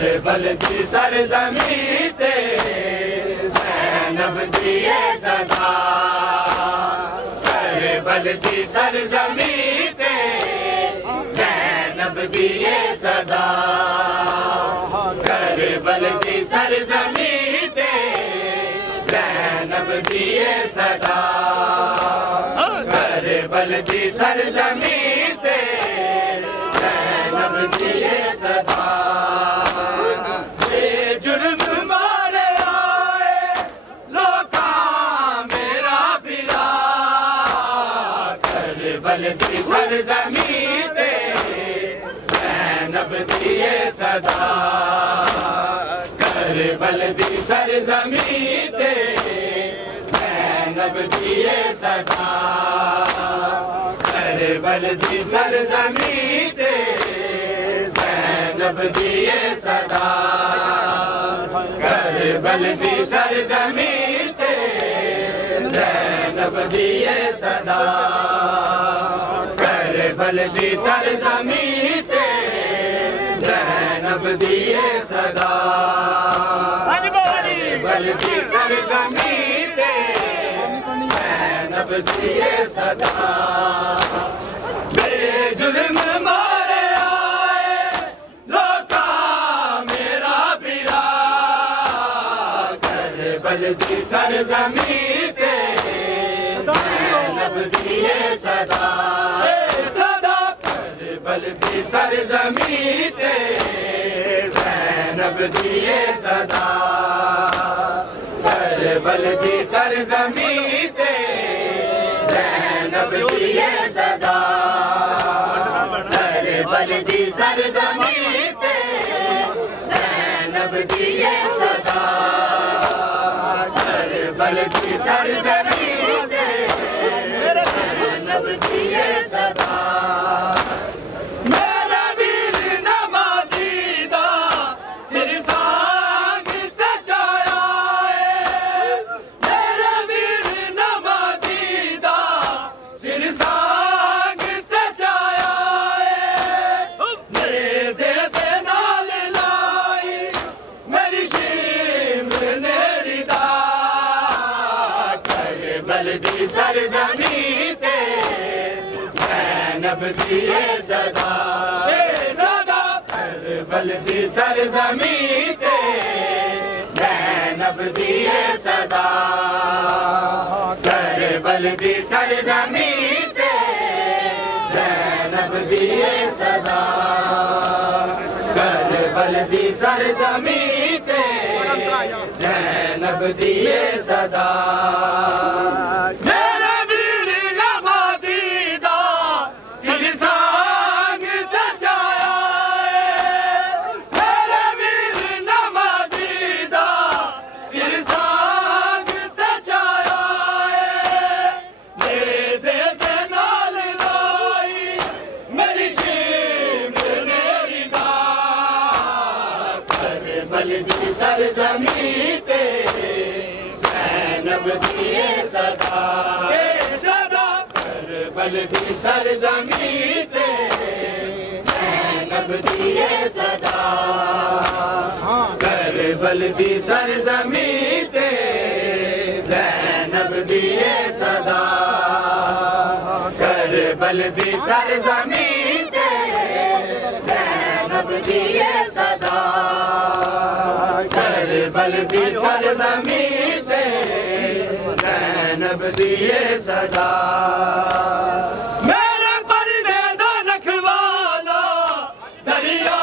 करबल दी सरज़मी ते ज़ैनब दी सदा, करबल दी सरज़मी ते ज़ैनब दी सदा, करबल दी सरज़मी ते ज़ैनब दी सदा, करबल दी सरज़मी ते ज़ैनब दी सदा। जुर्म मारे आए लोका मेरा बिरा, करबल दी सरज़मी ते ज़ैनब दी सदा, करबल दी सरज़मी ते ज़ैनब दी सदा, करबल दी सरज़मी ते ज़ैनब दी सदा, करबल दी सरज़मी ते ज़ैनब दी सदा, करबल दी सरज़मी ते ज़ैनब दी सदा, करबल दी सरज़मी ते ज़ैनब दी सदा। बेजुर्म मारे आए लोका मेरा बिरा, करबल दी सरज़मी ते ज़ैनब दी सदा, सदा करबल दी सरज़मी ते ज़ैनब दी सदा, करबल दी सरज़मी ते ज़ैनब दी सदा, करबल दी सरज़मी ते ज़ैनब दी सदा, करबल दी सरज़मी ते ज़ैनब दी सदा। मेरा वीर नमाज़ी दा सिर सांग ते जाया है, मेरा वीर नमाज़ी दा सिर सांग ते जाया है, नेज़े दे नाल लाई मेरी शिमर ने रिदा, करबल दी सरज़मी ते ज़ैनब दी सदा, सदा करबल दी सरज़मी ते ज़ैनब दी सदा, करबल दी सरज़मी ते ज़ैनब दी सदा, करबल दी सरज़मी ते ज़ैनब दी सदा। मेरे वीर नमाज़ी दा सिर सांग ते जाया है, मेरे वीर नमाज़ी दा सिर सांग ते जाया है, नेज़े दे नाल लाई मेरी शिमर ने रिदा, करबल दी सरज़मी ते ज़ैनब दी सदा, सदा करबल दी सरज़मी ते ज़ैनब दी सदा, करबल दी सरज़मी ते ज़ैनब दी सदा, करबल दी सरज़मी ते ज़ैनब दी सदा, करबल दी सरज़मी ते ज़ैनब दी सदा। मेरे पर्दे दा रखवाला दरिया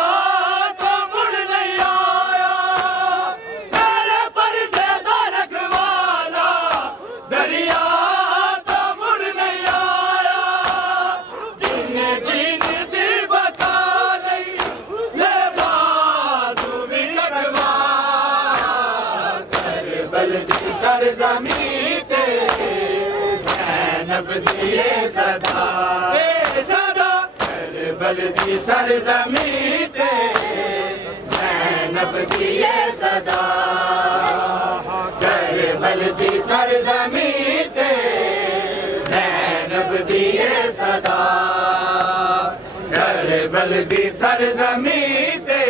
तो मुड़ नहीं आया, मेरे पर्दे दा रखवाला दरिया तो मुड़ नहीं आया, जिन्ने दिन दी बता लई ले बाजू भी कटवा, करबल दी सरज़मी ते ज़ैनब दी सदा, सदा करबल दी सरज़मी ते ज़ैनब दी सदा, करबल दी सरज़मी ते ज़ैनब दी सदा, करबल दी सरज़मी ते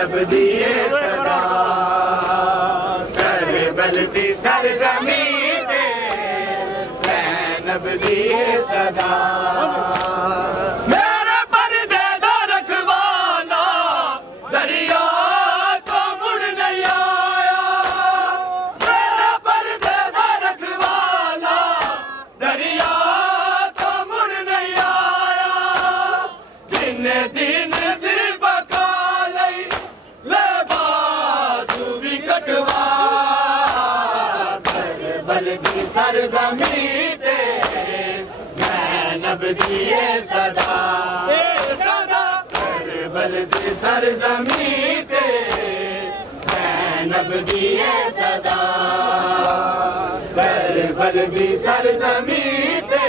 ज़ैनब दिए सदा करबल दी सरज़मीं ते ज़ैनब दिए सदा मेरे पर्दे दा रखवाला दरिया तो मुड़ नहीं आया मेरे पर्दे दा रखवाला दरिया तो मुड़ नहीं आया जिन्ने दिन दी बका लई ले बाजू भी कटवा करबल दी सरज़मीं ते ज़ैनब दिए सदा करबल दी सरज़मीं ते ज़ैनब दिए सदा करबल दी सरज़मीं ते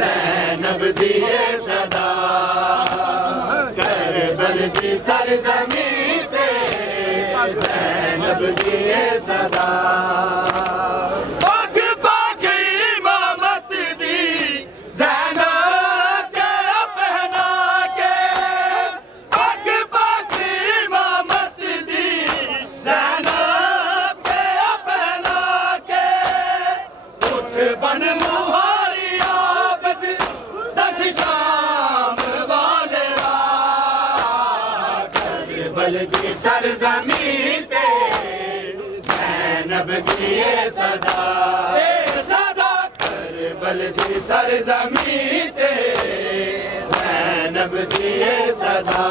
ज़ैनब दिए सदा करबल दी सरज़मीं ते ज़ैनब दिए सदा बन मुहारी आबद दस शाम वाले करबल दी सरज़मीं ते ज़ैनब दिए सदा करबल दी सरज़मीं ते ज़ैनब दिए सदा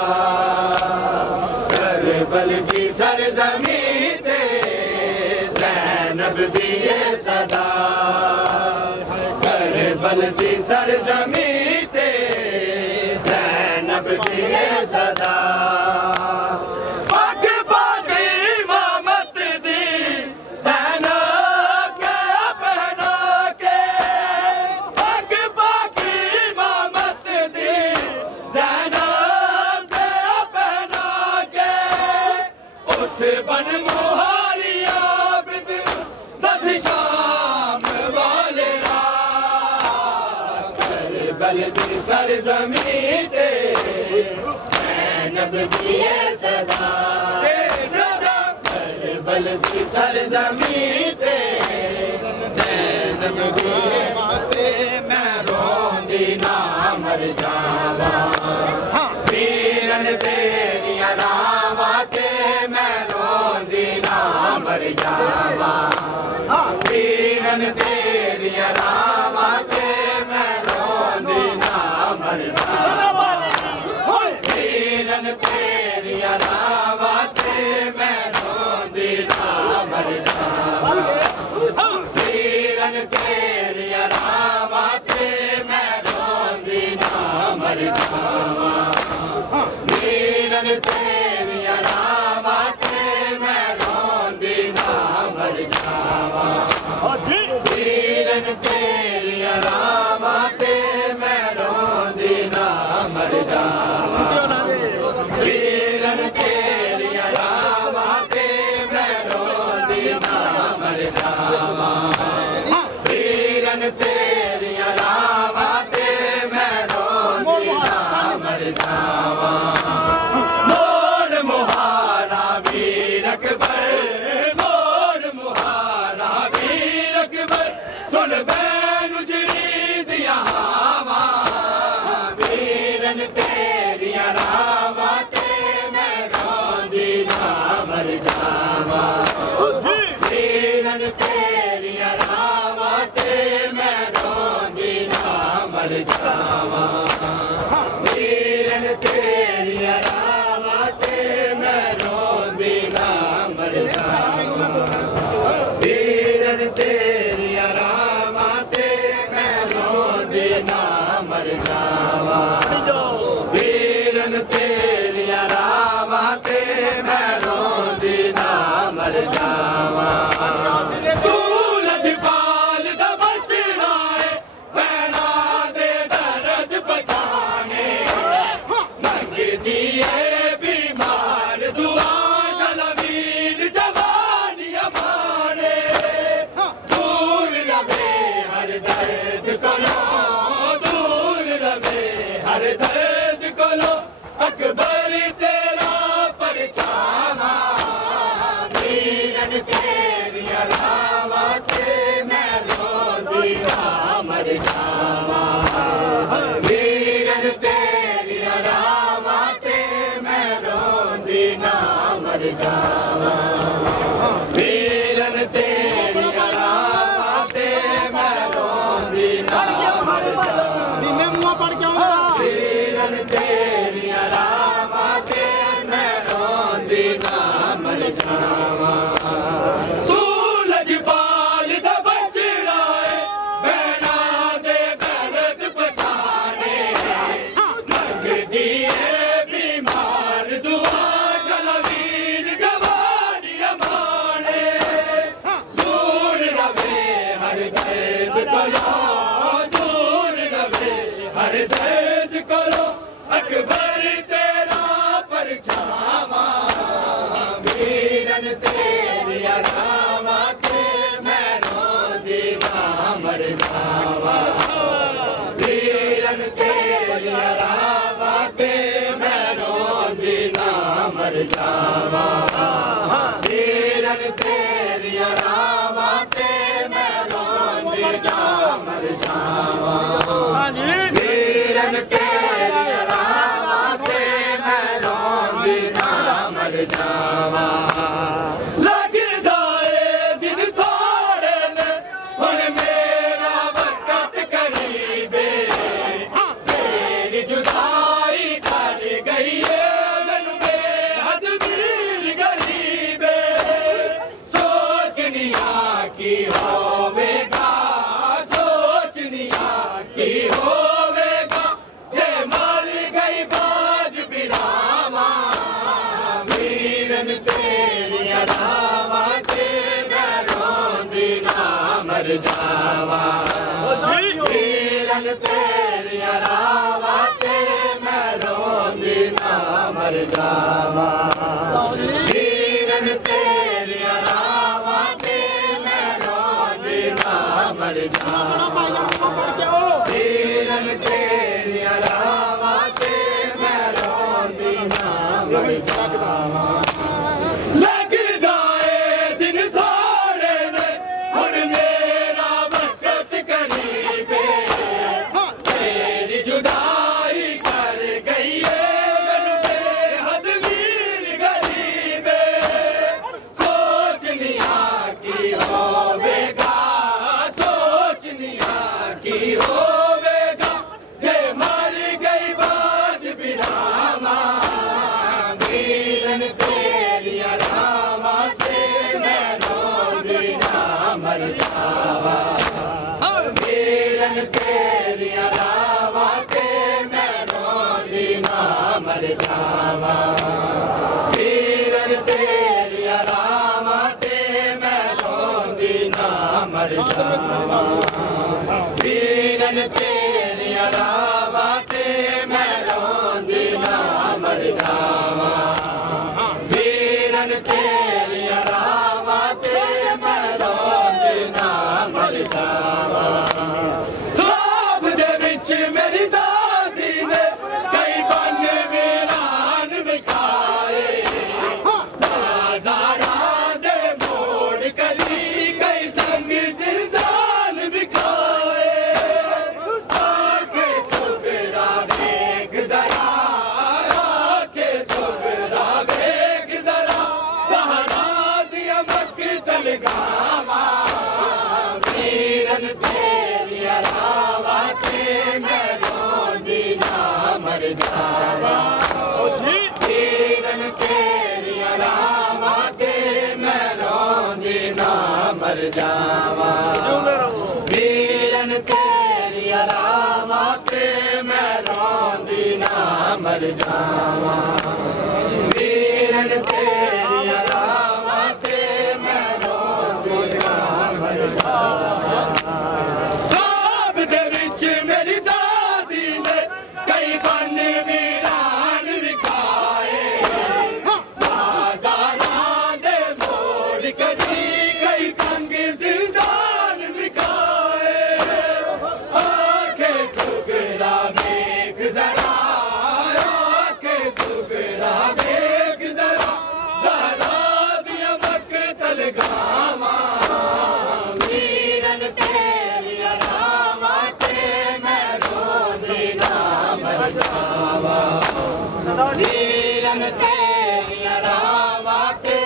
करबल दी सरज़मीं ते ज़ैनब दिए सदा करबल दी सरज़मीं ते ज़ैनब दिए सदा पग बाज़ी इमामत दी ज़ैनब के पहना के पग बाज़ी इमामत दी ज़ैनब के पहना के उठ बन मुहारी आबद दस शाम वाले करबल दी सरज़मीं ते ज़ैनब दिए सदा करबल दी सरज़मीं ते ज़ैनब दिए मैं रोंदी ना मर जावा वीरन तेरिया रावा ते मैं रोंदी ना मर जावा वीरन तेरिया रावा ते मैं रोंदी ना मर जावा वीरन तेरिया रावा ते मैं रोंदी ना मर जावा वीरन तेरिया रावा ते मैं रोंदी ना मर जावा वीरन तेरिया रावा ते मैं रोंदी ना मर जावा वीरन तेरिया रावा ते मैं रोंदी ना मर जावा वीरन तेरिया रावा ते मैं रोंदी ना मर जावा वीरन तेरिया रावा ते मैं रोंदी ना मर जावा मोड़ मुहारा वीर अकबर मोड़ मुहारा वीर अकबर सुन बैन उजड़ी दिया हवा वीरन तेरिया रावा ते मैं रोंदी ना मर जावा वीरन तेरिया रावा ते मैं रोंदी ना मर जावा वीरन तेरिया रावा ते मैं रोंदी ना मर जावा वीरन तेरिया रावा ते मैं रोंदी ना मर जावा वीरन तेरिया रावा ते मैं रोंदी ना मर जावा तू लजपाल दा बचना है भैना दे दर्द बचाने मंगदी है बीमार दुआ शलवीर जवानी अमाने दूर रवे हर दर्द कोलो दूर रवे हर दर्द कोलो अकबर तेरा पर जावा वीरन तेरिया रावां ते मैं रोंदी ना मर जावा दिने मुआ पढ़ के आऊंगा वीरन तेरिया रावां ते मैं रोंदी ना मर जावा तू लजपाल दा बचड़ा है बैना दे दर्द पछाने लगदी है बीमार दुआ चला वीर जवानी अमाने दूर रवे हर दर्द कलो दूर रवे हर दर्द कलो अकबर तेरा परछावा वीरन तेरिया रावां ते मैं रोंदी ना मर जावा वीरन तेरिया रावां ते मैं रोंदी ना मर जावा वीरन तेरिया रावां ते मैं रोंदी ना मर जावा वीरन तेरिया रावां ते मैं रोंदी ना मर जावा लगदा ए दिन थोड़े ने हुण मेरा वक्त करीबे तेरी जुदाई कर गई है मैनू बेहद वीर गरीबे सोचनिया की होवेगा सोचनिया की होवेगा जे मर गई बाज बिरावा वीरन तेरिया रावां ते मैं रोंदी ना मर जावा वीरन तेरिया रावां ते मैं रोंदी ना मर जावा वीरन तेरिया रावां ते मैं रोंदी ना मर जावा वीरन तेरिया रावां ते मैं रोंदी ना मर जावा लगदा ए दिन थोड़े ने हुण मेरा वक्त करीबे तेरी जुदाई कर गई है मैनू बेहद वीर गरीबे सोचनिया की होवेगा सोचनिया की होवेगा जे मर गई बाज बिरावा वीरन तेरिया रावां ते मैं रोंदी ना मर जावा वीरन तेरिया रावां ते मैं रोंदी ना मर जावा वीरन तेरिया रावां ते मैं रोंदी ना मर जावा वीरन तेरिया रावां ते मैं रोंदी ना मर जावा वीरन तेरिया रावां ते मैं रोंदी ना मर जावा ख्वाब दे विच मेरी दादी ने कई बन वीरान विखाए बाज़ारां दे मोड़ करी कई तंग जिंदान विखाए आके सुगरा देख जरा आके सुगरा देख जरा सहारा दिया मक्तल गावा वीरन तेरिया रावां ते मैं रोंदी ना मर जावा वीरन तेरिया रावां ते मैं रोंदी ना मर जावा वीरन तेरिया रावां ते मैं रोंदी ना मर जावा वीरन तेरिया रावां ते मैं रोंदी ना मर जावा ख्वाब दे विच मेरी दादी ने कई बन वीरान विखाए बाज़ारां दे मोड़ करी कई तंग जिंदान विखाए आके सुगरा देख जरा आके सुगरा देख जरा ज़हरा दिया मक्तल गावा वीरन तेरिया रावां ते मैं रोंदी ना मर जावा वीरन तेरिया रावां ते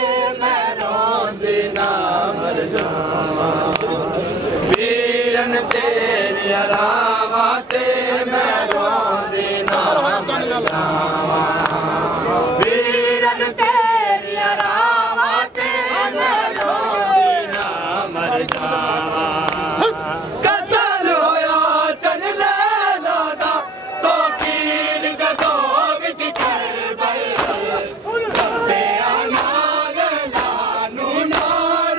जावा वीरन तेरिया रावा ते मैं रोंदी ना मर जावा कतल होया चन लैला दा तो तीर जदों विच करबल दसे नाल लानू ना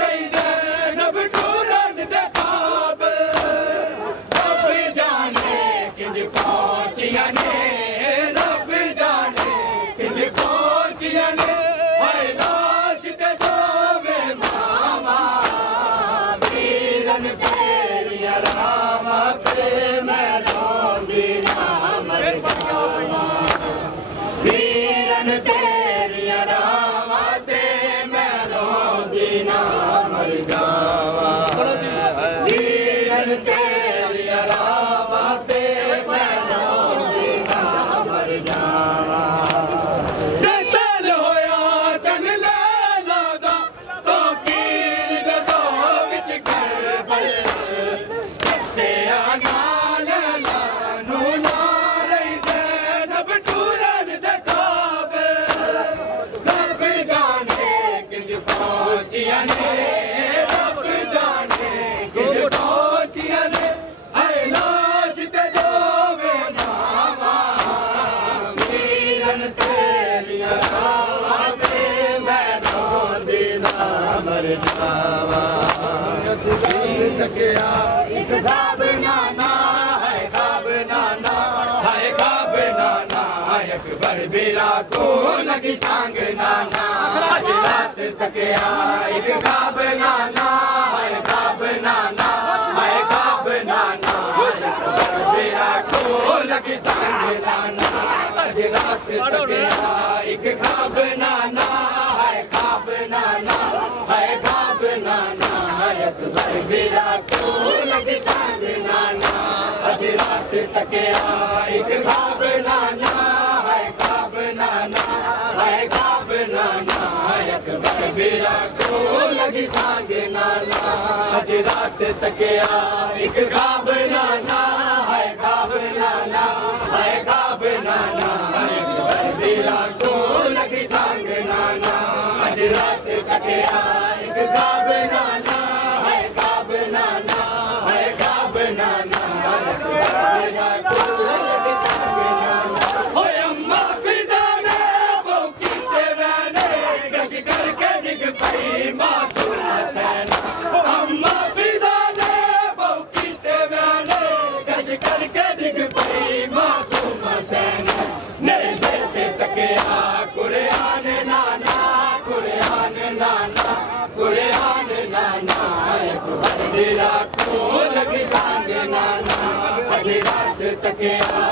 रही ज़ैनब टूरन दे काबल रब जाने किंज पहुंचिया ने रब जाने किंज पहुंचिया ने हाय लाश ते जोवे मामा वीरन तेरिया रावा ते मैं रोंदी ना मर जावा वीरन तेरिया रावा ते मैं रोंदी ना मर जावा वीरन तेरिया रावा ते मैं रोंदी ना मर जावा कतल होया चन लैला दा तो तीर जदों विच करबल दसे नाल लानू ना रही ज़ैनब टूरन दे काबल रब जाने किंज पहुंचिया ने रब जाने किंज पहुंचिया ने हाय लाश ते जोवे नावा वीरन तेरिया रावा ते मैं रोंदी ना मर जावा तकिया एक ख्वाब नाना है ख्वाब नाना हाय ख्वाब नाना अकबर बिरा को लगी सांग नाना आज रात तकिया एक ख्वाब नाना है ख्वाब नाना हाय ख्वाब नाना अकबर बिरा को लगी सांग नाना आज रात तकिया एक ख्वाब नाना है ख्वाब नाना है ख्वाब नाना अकबर बिरा को लगी सांग नाना आज रात तकिया एक ख्वाब नाना है ख्वाब नाना है ख्वाब नाना अकबर बिरा को लगी सांग नाना आज रात तकिया एक ख्वाब नाना है ख्वाब नाना है ख्वाब नाना अकबर बिरा को लगी सांग नाना आज रात तकिया एक ख्वाब नाना है ख्वाब नाना है ख्वाब नाना अकबर बिरा को लगी सांग नाना होय अम्मा फिजा ने बौकी ते मैंने गश करके डिग पई मासूम हुसैन अम्मा फिजा ने बौकी ते मैंने गश करके डिग पई मासूम हुसैन मेरे सिर ते तकिया कुरान नाना कुरान नाना कुरान नाना अकबर बिरा को लगी सांग नाना आज रात तकिया